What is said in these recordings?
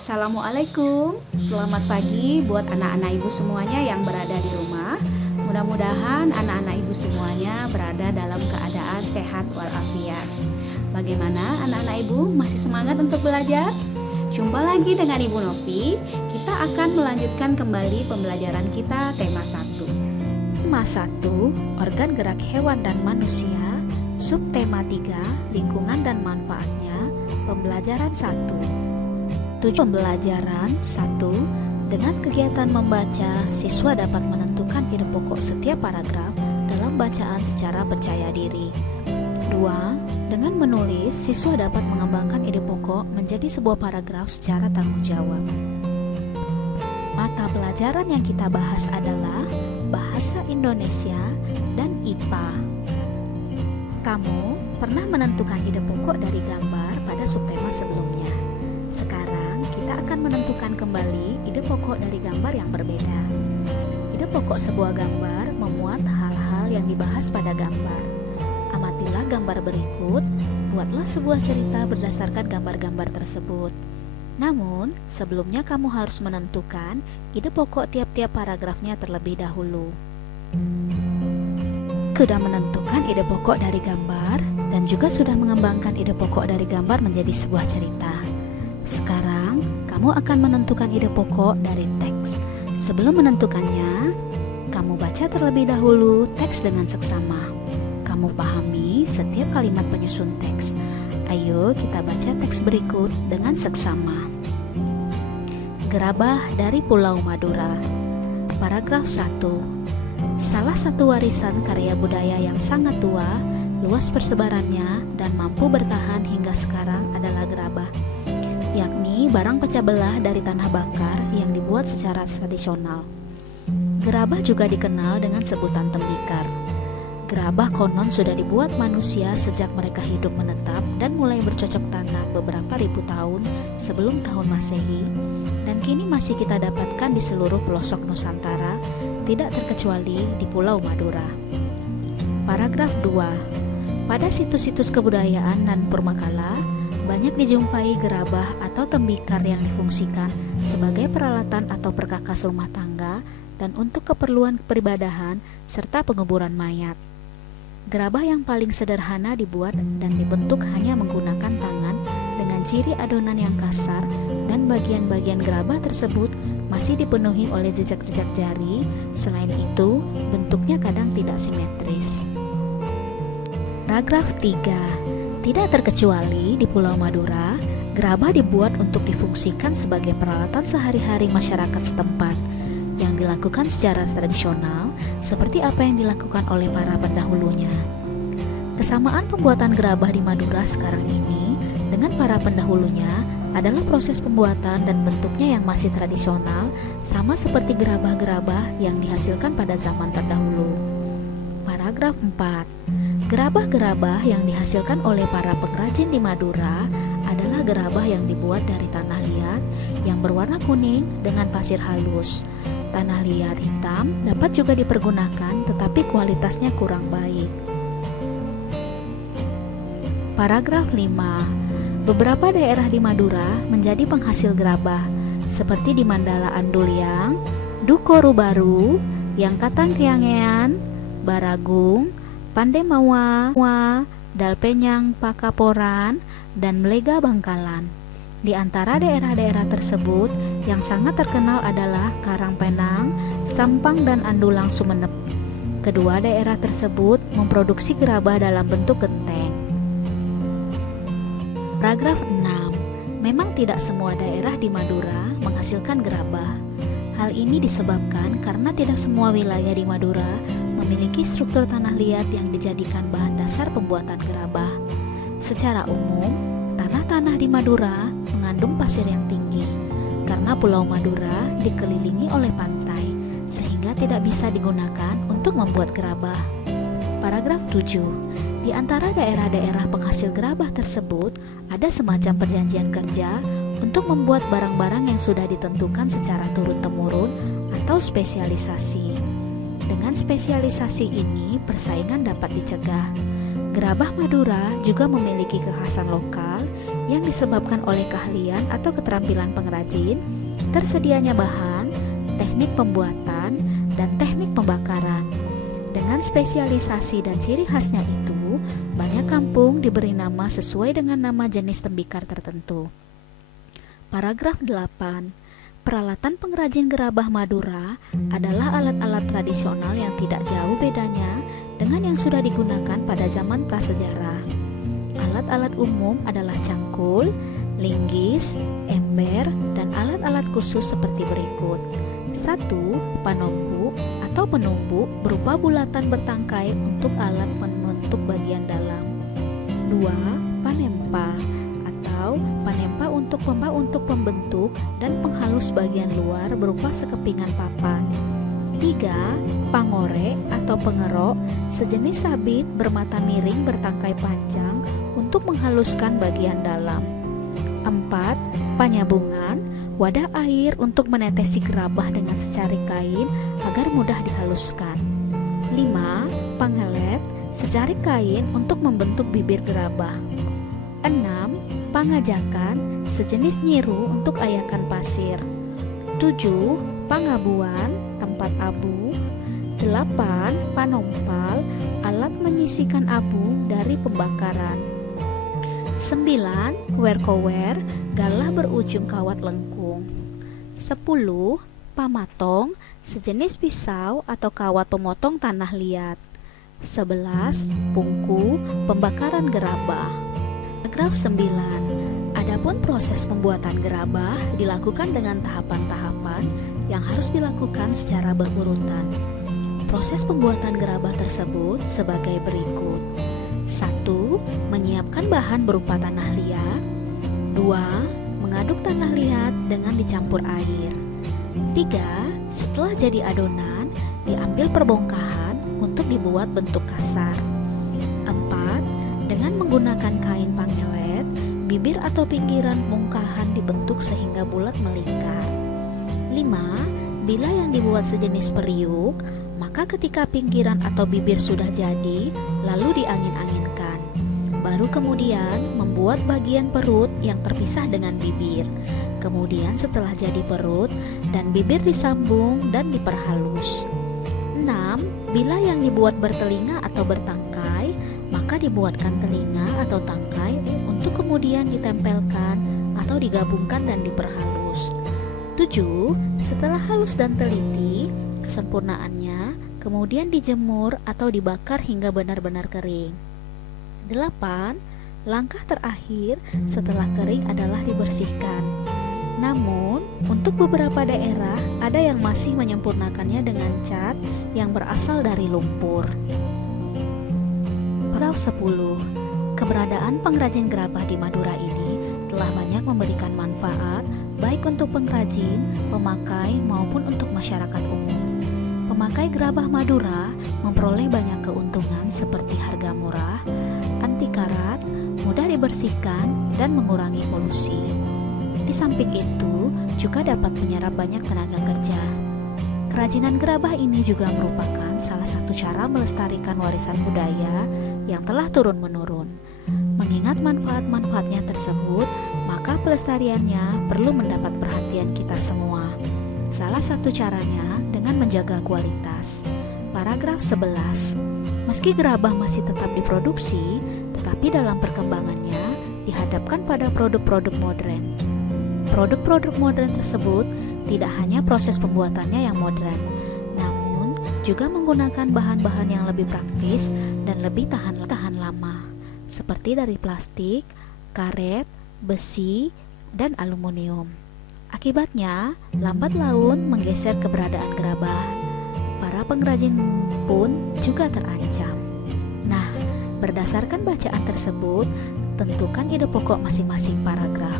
Assalamualaikum, selamat pagi buat anak-anak ibu semuanya yang berada di rumah. Mudah-mudahan anak-anak ibu semuanya berada dalam keadaan sehat walafiat. Bagaimana anak-anak ibu, masih semangat untuk belajar? Jumpa lagi dengan Ibu Novi. Kita akan melanjutkan kembali pembelajaran kita tema 1. Tema 1, organ gerak hewan dan manusia. Subtema 3, lingkungan dan manfaatnya. Pembelajaran 1. Tujuan pembelajaran 1. Dengan kegiatan membaca, siswa dapat menentukan ide pokok setiap paragraf dalam bacaan secara percaya diri. 2. Dengan menulis, siswa dapat mengembangkan ide pokok menjadi sebuah paragraf secara tanggung jawab. Mata pelajaran yang kita bahas adalah Bahasa Indonesia dan IPA. Kamu pernah menentukan ide pokok dari gambar pada subtema sebelumnya. Sekarang kita akan menentukan kembali ide pokok dari gambar yang berbeda. Ide pokok sebuah gambar memuat hal-hal yang dibahas pada gambar. Amatilah gambar berikut, buatlah sebuah cerita berdasarkan gambar-gambar tersebut. Namun, sebelumnya kamu harus menentukan ide pokok tiap-tiap paragrafnya terlebih dahulu. Sudah menentukan ide pokok dari gambar dan juga sudah mengembangkan ide pokok dari gambar menjadi sebuah cerita. Sekarang, kamu akan menentukan ide pokok dari teks. Sebelum menentukannya, kamu baca terlebih dahulu teks dengan seksama. Kamu pahami setiap kalimat penyusun teks. Ayo kita baca teks berikut dengan seksama. Gerabah dari Pulau Madura. Paragraf 1. Salah satu warisan karya budaya yang sangat tua, luas persebarannya, dan mampu bertahan hingga sekarang adalah gerabah, yakni barang pecah belah dari tanah bakar yang dibuat secara tradisional. Gerabah juga dikenal dengan sebutan tembikar. Gerabah konon sudah dibuat manusia sejak mereka hidup menetap dan mulai bercocok tanam beberapa ribu tahun sebelum tahun Masehi, dan kini masih kita dapatkan di seluruh pelosok Nusantara, tidak terkecuali di Pulau Madura. Paragraf 2. Pada situs-situs kebudayaan dan purmakala, banyak dijumpai gerabah atau tembikar yang difungsikan sebagai peralatan atau perkakas rumah tangga dan untuk keperluan peribadahan serta penguburan mayat. Gerabah yang paling sederhana dibuat dan dibentuk hanya menggunakan tangan dengan ciri adonan yang kasar, dan bagian-bagian gerabah tersebut masih dipenuhi oleh jejak-jejak jari. Selain itu, bentuknya kadang tidak simetris. Paragraf 3. Tidak terkecuali di Pulau Madura, gerabah dibuat untuk difungsikan sebagai peralatan sehari-hari masyarakat setempat yang dilakukan secara tradisional, seperti apa yang dilakukan oleh para pendahulunya. Kesamaan pembuatan gerabah di Madura sekarang ini dengan para pendahulunya adalah proses pembuatan dan bentuknya yang masih tradisional, sama seperti gerabah-gerabah yang dihasilkan pada zaman terdahulu. Paragraf 4. Gerabah-gerabah yang dihasilkan oleh para pengrajin di Madura adalah gerabah yang dibuat dari tanah liat yang berwarna kuning dengan pasir halus. Tanah liat hitam dapat juga dipergunakan, tetapi kualitasnya kurang baik. Paragraf 5. Beberapa daerah di Madura menjadi penghasil gerabah, seperti di Mandala Anduliang, Dukoru Baru, Yangkatan Keangean, Baragung, Pandemawa, Dalpenyang Pakaporan, dan Mlega Bangkalan. Di antara daerah-daerah tersebut, yang sangat terkenal adalah Karangpenang, Sampang, dan Andulang Sumenep. Kedua daerah tersebut memproduksi gerabah dalam bentuk genteng. Paragraf 6. Memang tidak semua daerah di Madura menghasilkan gerabah. Hal ini disebabkan karena tidak semua wilayah di Madura memiliki struktur tanah liat yang dijadikan bahan dasar pembuatan gerabah. Secara umum, tanah-tanah di Madura mengandung pasir yang tinggi karena Pulau Madura dikelilingi oleh pantai, sehingga tidak bisa digunakan untuk membuat gerabah. Paragraf 7. Di antara daerah-daerah penghasil gerabah tersebut ada semacam perjanjian kerja untuk membuat barang-barang yang sudah ditentukan secara turun-temurun atau spesialisasi. Dengan spesialisasi ini, persaingan dapat dicegah. Gerabah Madura juga memiliki kekhasan lokal yang disebabkan oleh keahlian atau keterampilan pengrajin, tersedianya bahan, teknik pembuatan, dan teknik pembakaran. Dengan spesialisasi dan ciri khasnya itu, banyak kampung diberi nama sesuai dengan nama jenis tembikar tertentu. Paragraf 8. Peralatan pengrajin gerabah Madura adalah alat-alat tradisional yang tidak jauh bedanya dengan yang sudah digunakan pada zaman prasejarah. Alat-alat umum adalah cangkul, linggis, ember, dan alat-alat khusus seperti berikut. 1. Panompu atau penumbuk berupa bulatan bertangkai untuk alat membentuk bagian dalam. 2. Panempa atau panempa untuk pembentuk dan penghalus bagian luar berupa sekepingan papan. 3. Pangore atau pengerok, sejenis sabit bermata miring bertangkai panjang untuk menghaluskan bagian dalam. 4. Panyabungan, wadah air untuk menetesi gerabah dengan secari kain agar mudah dihaluskan. 5. Pangelet, secari kain untuk membentuk bibir gerabah. 6. Pangajakan, sejenis nyiru untuk ayakan pasir. 7. Pangabuan, tempat abu. 8. Panompal, alat menyisikan abu dari pembakaran. 9. Werkower, galah berujung kawat lengkung. 10. Pamatong, sejenis pisau atau kawat pemotong tanah liat. 11. Pungku, pembakaran gerabah. Paragraf 9. Adapun proses pembuatan gerabah dilakukan dengan tahapan-tahapan yang harus dilakukan secara berurutan. Proses pembuatan gerabah tersebut sebagai berikut. 1. Menyiapkan bahan berupa tanah liat. 2. Mengaduk tanah liat dengan dicampur air. 3. Setelah jadi adonan, diambil perbongkahan untuk dibuat bentuk kasar. 4. Dengan menggunakan kain pangelet, bibir atau pinggiran bongkahan dibentuk sehingga bulat melingkar. 5. Bila yang dibuat sejenis periuk, maka ketika pinggiran atau bibir sudah jadi, lalu diangin-anginkan. Baru kemudian membuat bagian perut yang terpisah dengan bibir. Kemudian setelah jadi perut dan bibir disambung dan diperhalus. 6. Bila yang dibuat bertelinga atau bertangkai, maka dibuatkan telinga atau tangkai untuk kemudian ditempelkan atau digabungkan dan diperhalus. 7. Setelah halus dan teliti, kesempurnaannya kemudian dijemur atau dibakar hingga benar-benar kering. 8. Langkah terakhir setelah kering adalah dibersihkan. Namun, untuk beberapa daerah ada yang masih menyempurnakannya dengan cat yang berasal dari lumpur. Paragraf 10. Keberadaan pengrajin gerabah di Madura ini telah banyak memberikan manfaat baik untuk pengrajin, pemakai maupun untuk masyarakat umum. Pemakai gerabah Madura memperoleh banyak keuntungan seperti harga murah, anti karat, mudah dibersihkan, dan mengurangi polusi. Di samping itu, juga dapat menyerap banyak tenaga kerja. Kerajinan gerabah ini juga merupakan salah satu cara melestarikan warisan budaya yang telah turun-menurun. Mengingat manfaat-manfaatnya tersebut, maka pelestariannya perlu mendapat perhatian kita semua. Salah satu caranya dengan menjaga kualitas. Paragraf 11. Meski gerabah masih tetap diproduksi, tetapi dalam perkembangannya dihadapkan pada produk-produk modern. Produk-produk modern tersebut tidak hanya proses pembuatannya yang modern, namun juga menggunakan bahan-bahan yang lebih praktis dan lebih tahan lama, seperti dari plastik, karet, besi, dan aluminium. Akibatnya, lambat laun menggeser keberadaan gerabah. Para pengrajin pun juga terancam. Nah, berdasarkan bacaan tersebut, tentukan ide pokok masing-masing paragraf.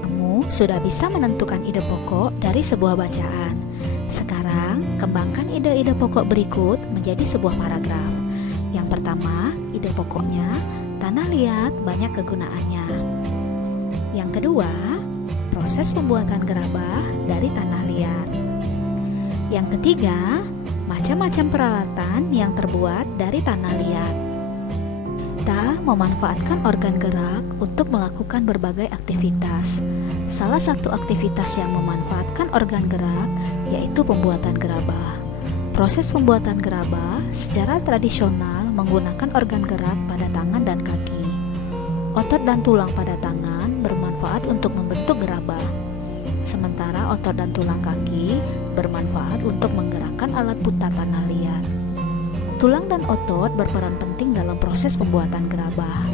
Kamu sudah bisa menentukan ide pokok dari sebuah bacaan. Sekarang, kembangkan ide-ide pokok berikut menjadi sebuah paragraf. Yang pertama, ide pokoknya, tanah liat banyak kegunaannya. Yang kedua, proses pembuatan gerabah dari tanah liat. Yang ketiga, macam-macam peralatan yang terbuat dari tanah liat. Kita memanfaatkan organ gerak untuk melakukan berbagai aktivitas. Salah satu aktivitas yang memanfaatkan organ gerak yaitu pembuatan gerabah. Proses pembuatan gerabah secara tradisional menggunakan organ gerak pada tangan dan kaki. Otot dan tulang pada tangan bermanfaat untuk membentuk gerabah, sementara otot dan tulang kaki bermanfaat untuk menggerakkan alat putar tanah liat. Tulang dan otot berperan penting dalam proses pembuatan gerabah.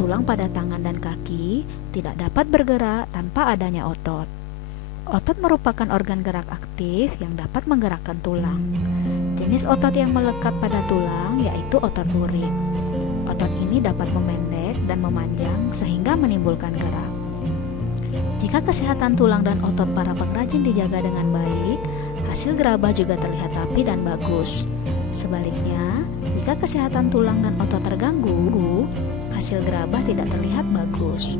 Tulang pada tangan dan kaki tidak dapat bergerak tanpa adanya otot. Otot merupakan organ gerak aktif yang dapat menggerakkan tulang. Jenis otot yang melekat pada tulang yaitu otot lurik. Otot ini dapat memendek dan memanjang sehingga menimbulkan gerak. Jika kesehatan tulang dan otot para pengrajin dijaga dengan baik, hasil gerabah juga terlihat rapi dan bagus. Sebaliknya, jika kesehatan tulang dan otot terganggu, hasil gerabah tidak terlihat bagus.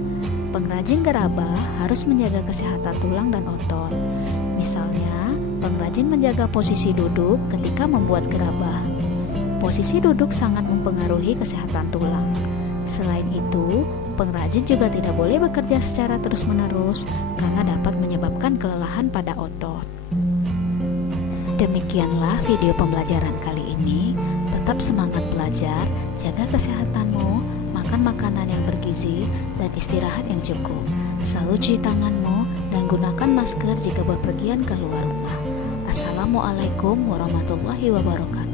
Pengrajin gerabah harus menjaga kesehatan tulang dan otot. Misalnya, pengrajin menjaga posisi duduk ketika membuat gerabah. Posisi duduk sangat mempengaruhi kesehatan tulang. Selain itu, pengrajin juga tidak boleh bekerja secara terus-menerus karena dapat menyebabkan kelelahan pada otot. Demikianlah video pembelajaran kali ini. Tetap semangat belajar, jaga kesehatanmu, makan makanan yang bergizi, dan istirahat yang cukup. Selalu cuci tanganmu dan gunakan masker jika bepergian keluar rumah. Assalamualaikum warahmatullahi wabarakatuh.